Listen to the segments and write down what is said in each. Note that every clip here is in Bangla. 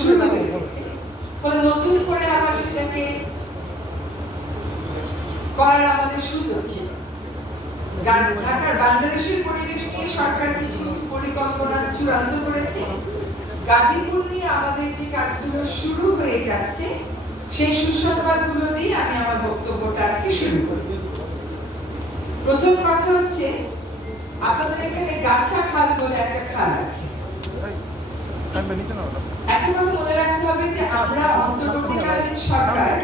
শুরু হয়ে গেছে, কোনো নতুন করে আবার সেটাকে করার আমাদের সুযোগ ছিল। ঢাকার বাংলাদেশের পরিবেশ নিয়ে সরকার কিছু পরিকল্পনা চূড়ান্ত করেছে। গাজীপুর নিয়ে আমাদের যে কাজগুলো শুরু হয়ে যাচ্ছে সেই সুসংবাদগুলো দিয়ে আমি আমার বক্তব্যটা আজকে শুরু করব। প্রথম কথা হচ্ছে, আপনাদের এখানে গাছা খাল বলে একটা খাল আছে। একটা কথা মনে রাখতে হবে যে আমরা অন্তর্বর্তীকালীন সরকার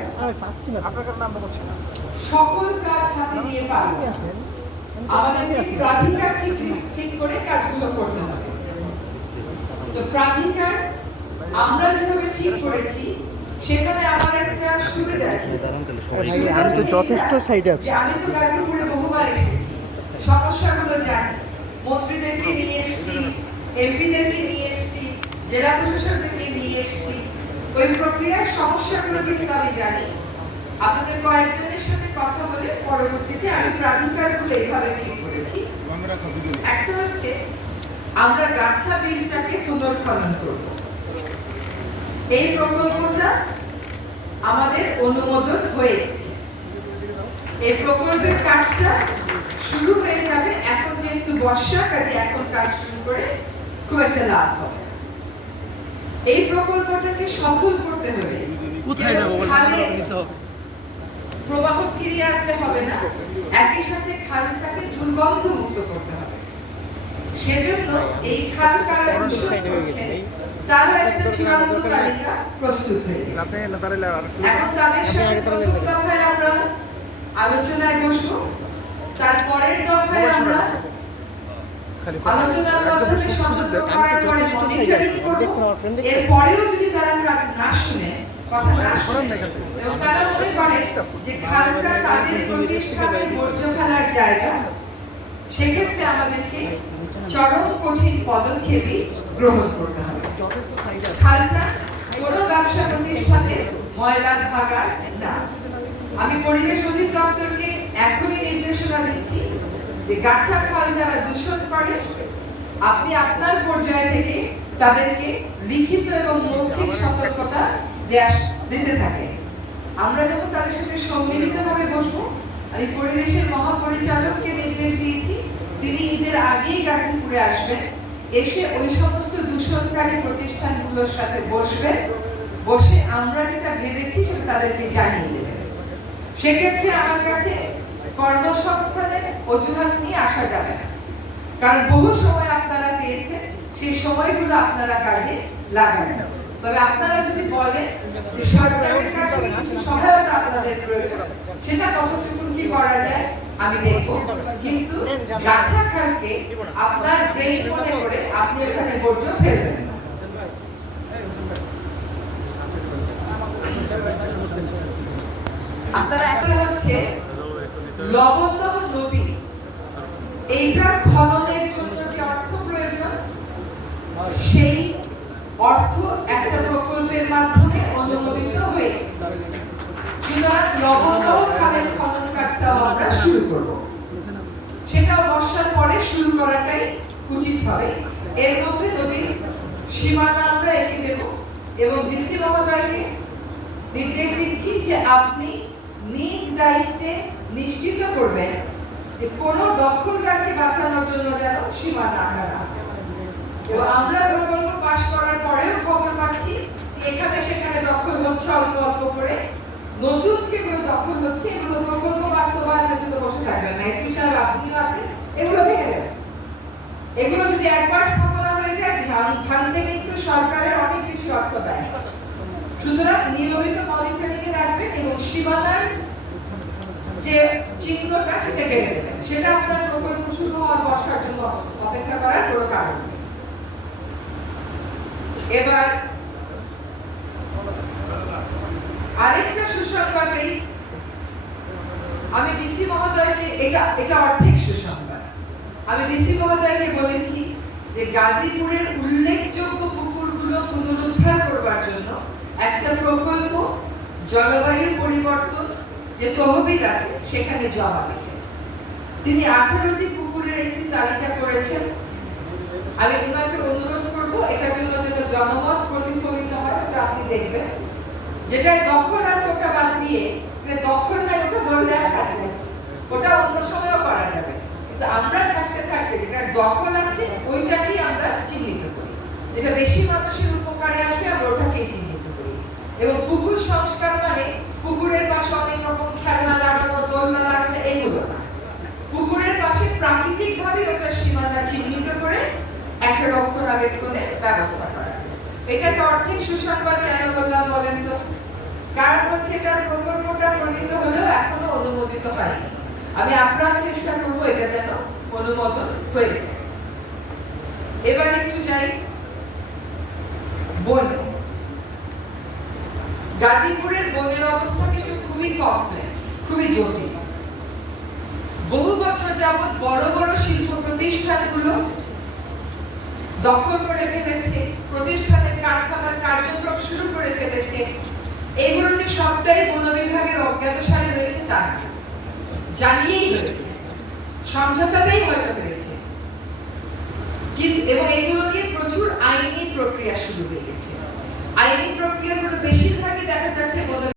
সকল কাজ হাতে নিয়ে পারব। আমাদেরকে প্রাধিকার ঠিক করে কাজগুলো করতে হবে। তো প্রাধিকার আমরা যেভাবে ঠিক করেছি সেখানে আমার একটা সুবিধা আছে। আমি তো যথেষ্ট সাইডে আছি। আমি তো গাজীপুরে বহুবার এসেছি, সমস্যাগুলো জানি, মন্ত্রীদেরকে নিয়ে এসেছি, এমপিদেরকে নিয়ে এসেছি, জেলা প্রশাসকদেরকে নিয়ে এসেছি। ওই প্রক্রিয়ার সমস্যাগুলো কিন্তু আমি জানি। আপনাদের কয়েকজনের সাথে কথা বলে পরবর্তীতে আমি প্রাধিকারগুলো এইভাবে ঠিক করেছি। একটা হচ্ছে, আমরা গাছা বিলটাকে পুনর্খনন করব। এই প্রকল্পটা আমাদের অনুমোদন হয়ে গেছে। এই প্রকল্পের কাজটা শুরু হয়ে যাবে। এখন যেহেতু বর্ষা, কাজে এখন কাজ শুরু করে খুব একটা লাভ হবে। এই প্রকল্পটাকে সফল করতে হলে প্রবাহ ফিরিয়ে আনতে হবে না, একই সাথে খালটাকে দুর্গন্ধ মুক্ত করতে হবে। সেজন্য এই খাল কারা দূষণ করছে তারও একটা চূড়ান্ত তালিকা প্রস্তুত হয়ে গেছে। এখন তাদের সাথে প্রথম দফায় আমরা আলোচনায় বসবো, তারপরের দফায় আমরা আলোচনার মাধ্যমে সতর্ক করার পরে মনিটরিং করব। এরপরেও যদি তারা কাজ না শুনে, কথা না শুনে এবং তারা মনে করে যে খালটা তাদের প্রতিষ্ঠানের বর্জ্য ফেলার জায়গা, সেক্ষেত্রে আমাদেরকে চরম কঠিন পদক্ষেপই গ্রহণ করতে হবে। খালটা কোনো ব্যবসা প্রতিষ্ঠানে ময়লা ভাগার না। আমি পরিবেশ অধিদপ্তরকে এখনই নির্দেশনা দিচ্ছি যে গাছা খাল যারা দূষণ করে, আপনি আপনার পর্যায় থেকে তাদেরকে লিখিত এবং মৌখিক সতর্কতা দিতে থাকে। আমরা যখন তাদের সাথে সম্মিলিতভাবে বসবো, আমি পরিবেশের মহাপরিচালককে নির্দেশ দিয়েছি তিনি ঈদের আগেই গাজীপুরে আসবেন, এসে ওই সমস্ত দূষণকারী প্রতিষ্ঠানগুলোর সাথে বসবেন, বসে আমরা যেটা ভেবেছি সেটা তাদেরকে জানিয়ে দেবেন। সেক্ষেত্রে আমার কাছে কর্মসংস্থানের অজুহাত নিয়ে আসা যাবে না, কারণ বহু সময় আপনারা পেয়েছেন, সেই সময়গুলো আপনারা কাজে লাগাবেন। তবে আপনারা যদি বলেন যে সরকারের কাছে কিছু সহায়তা আপনাদের প্রয়োজন, সেটা কতটুকু কি করা যায় আমি দেখব, কিন্তু গাছা খালকে আপনার ড্রেন মনে করে আপনি এখানে বর্জ্য ফেলবেন না। আপনারা একটা হচ্ছে লবণদহ নদী, এইটার খননের জন্য যে অর্থ প্রয়োজন, সেই অর্থ একটা প্রকল্পের মাধ্যমে অনুমোদিত হয়ে গেছে। সুতরাং লবণদহ খালের খনন কাজটাও আমরা শুরু করব। সেটাও বর্ষার পরে শুরু করাটাই উচিত হবে। এর মধ্যে নদীর সীমানা আমরা এঁকে দেব এবং ডিসি মহোদয়কে নির্দেশ দিচ্ছি যে আপনি নিজ দায়িত্বে নিশ্চিত করবেন যে কোনো দখলদারকে বাঁচানোর জন্য যেন সীমানা আঁকা না হয়। এবং আমরা প্রকল্প পাশ করার পরেও খবর পাচ্ছি যে এখানে সেখানে দখল হচ্ছে অল্প অল্প করে। নতুন যেগুলো দখল হচ্ছে এগুলো প্রকল্প বাস্তবায়নের জন্য বসে থাকবেন না, এসপি সাহেব আপনিও আছেন, এগুলো ভেঙে দেবেন। এগুলো যদি একবার স্থাপনা হয়ে যায়, ভাঙতে কিন্তু সরকারের অনেক বেশি অর্থ ব্যয়। সুতরাং নিয়মিত মনিটরিং এ রাখবেন এবং সীমানার যে চিহ্নটা সেটা কেটে দেবেন। সেটা আপনার প্রকল্প শুরু হওয়ার বর্ষার জন্য অপেক্ষা করার কোনো কারণ নেই। এবার আরেকটা সুসংবাদেই আমি ডিসি মহোদয়কে, এটা অর্ধেক সুসংবাদ, আমি ডিসি মহোদয়কে বলেছি যে গাজীপুরের উল্লেখযোগ্য পুকুরগুলো পুনরুদ্ধার করবার জন্য একটা প্রকল্প জলবায়ু পরিবর্তন যে তহবিল আছে সেখানে জমা দিতে। তিনি 18টি পুকুরের একটি তালিকা করেছেন। আমি ওনাকে অনুরোধ করব এটার জন্য যেন জনমত প্রতিফলিত হয়, দেখবেন, যেটায় দখল আছে ওটা বাদ দিয়ে, দখল নাই ওটা দোলনায় কাটবে, ওটা অন্য সময়ও করা যাবে। কিন্তু আমরা থাকতে থাকতে যেটা দখল আছে ওইটাকেই আমরা চিহ্নিত করি, যেটা বেশি মানুষের উপকারে আসবে আমরা ওটাকেই চিহ্নিত করি। এবং পুকুর সংস্কার মানে পুকুরের পাশে অনেক রকম খেলনা লাগানো, দোলনা লাগানো এগুলো না। পুকুরের পাশে প্রাকৃতিক ভাবে ওটার সীমানা চিহ্নিত করে একটা রক্ষণাবেক্ষণের ব্যবস্থা করা। এটাকে অর্থিক সুসংবাদ কেন বললাম বলেন তো? কারণ হচ্ছে এটার প্রকল্পটা প্রণীত হলেও এখনো অনুমোদিত হয়নি। আমি আপ্রাণ চেষ্টা করবো এটা যেন অনুমোদন হয়ে যায়। এবার একটু যাই বনে। গাজীপুরের বনের অবস্থা কিন্তু খুবই কমপ্লেক্স, খুবই জটিল। বহু বছর যাবৎ বড় বড় শিল্প প্রতিষ্ঠানগুলো দখল করে ফেলেছে, প্রতিষ্ঠানের কারখানার কার্যক্রম শুরু করে ফেলেছে। এগুলো যে সবটাই বন বিভাগের অজ্ঞাতসারে রয়েছে তা না, জানিয়েই হয়েছে, সমঝোতাতেই হয়তো হয়েছে, এবং এগুলো নিয়ে প্রচুর আইনি প্রক্রিয়া শুরু হয়ে গেছে।